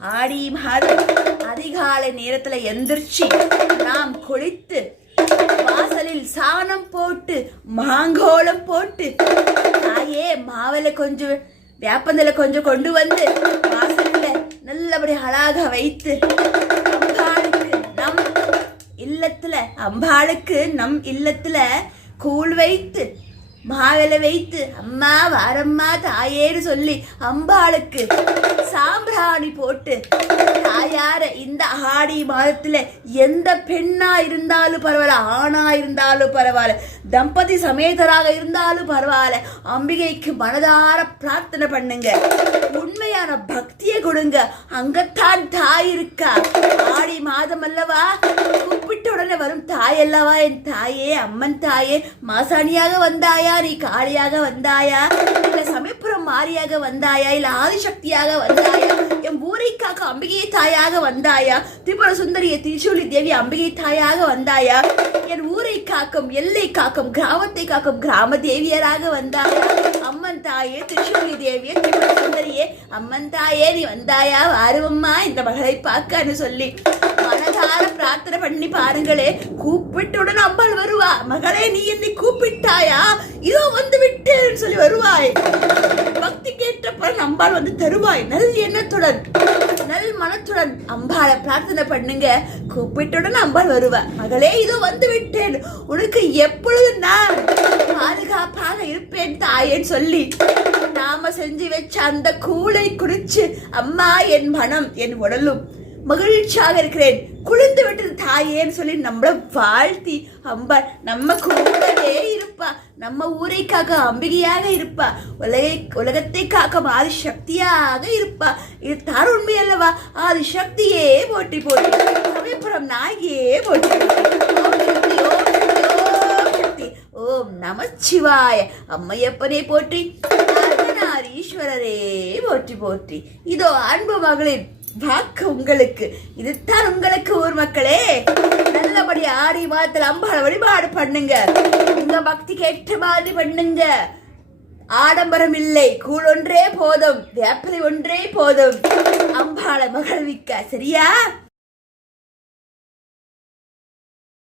ஆடி மாதம் அதிகாலை நேரத்துல எந்திரிச்சு நாம் குளித்து வாசலில் சாணம் போட்டு மாங்கோலம் போட்டு தாயே மாவில கொஞ்சம் வேப்பந்தல கொஞ்சம் கொண்டு வந்து வாசல்ல நல்லபடி அழகாக வைத்து அம்பாளுக்கு நம் இல்லத்துல கூழ் வைத்து மாவில வைத்து அம்மா வாரம்மா தாயேன்னு சொல்லி அம்பாளுக்கு சாம்பிராணி போட்டு தாயார இந்த ஆடி மாதத்துல எந்த பெண்ணா இருந்தாலும் பரவாயில்ல, ஆணா இருந்தாலும் பரவாயில்ல, தம்பதி சமேதராக இருந்தாலும் பரவாயில்ல, அம்பிகைக்கு மனதார பிரார்த்தனை பண்ணுங்க, உண்மையான பக்தியை கொடுங்க. அங்கத்தான் தாய் இருக்கா. ஆடி மாதம் அல்லவா, கூப்பிட்ட உடனே வரும் தாய் அல்லவா என் தாயே, அம்மன் தாயே, மாசாணியாக வந்தாயா, நீ காளியாக வந்தாயா, இல்ல சமயபுரம் மாரியாக வந்தாயா, இல்ல ஆதிசக்தியாக வந்தாயா, என் ஊரை காக்க அம்பிகை தாயாக வந்தாயா, திரிபுர சுந்தரிய திரிசூலி தேவி அம்பிகை தாயாக வந்தாயா, என் ஊரை காக்கும் எல்லை காக்கும் கிராமத்தை காக்கும் கிராம தேவியராக வந்தாயா, அம்மன் தாயே திரிசூலி தேவியே திரிபுர சுந்தரியே அம்மன் தாயே நீ வந்தாயா, வாருவம்மா இந்த மகளை பார்க்கன்னு சொல்லி மனதார பிரார்த்தனை பண்ணி பாருங்களே. கூப்பிட்டுடன் அம்பாள் வருவா. மகளே நீ என்னை கூப்பிட்டாயா, இதோ வந்து விட்டேன்னு சொல்லி வருவாய். பக்தி கேட்டப்ப அம்பாள் வந்து தருவாய். நல் எண்ணத்துடன் நல் மனத்துடன் அம்பாளை பிரார்த்தனை பண்ணுங்க. கூப்பிட்டுடன் அம்பாள் வருவா. மகளே இதோ வந்து விட்டேன், உனக்கு எப்பொழுது நான் பாதுகாப்பாக இருப்பேன் தாயேன்னு சொல்லி நாம செஞ்சு வச்ச அந்த கூளை குடிச்சு அம்மா என் மனம் என் உடலும் மகிழ்ச்சியாக இருக்கிறேன், குளிர்ந்து விட்டது தாயேன்னு சொல்லி நம்மள வாழ்த்தி அம்பாள் நம்ம கூடவே இருப்பா. நம்ம ஊரை காக்க அம்பிகையாக இருப்பா. உலகத்தை காக்க ஆதிசக்தியாக இருப்பா. இது தார் உண்மை அல்லவா? ஆதிசக்தியே போற்றி போற்றி, சமயபுரம் நாயகியே போற்றி போற்றி. ஓம் நமச்சிவாய. அம்மையப்பனே போற்றி, ஈஸ்வரரே போற்றி போற்றி. இதோ அன்பு மகளின் வாக்கு உங்களுக்கு. இதுதான் உங்களுக்கு ஊர் மக்களே. நல்லபடி ஆடி மாதத்துல அம்பாளை வழிபாடு பண்ணுங்க. உங்க பக்திக்கு ஏற்ற மாதிரி பண்ணுங்க. ஆடம்பரம் இல்லை, கூழ் ஒன்றே போதும், வேப்பிலை ஒன்றே போதும், அம்பாளை மகிழ்விக்க. சரியா?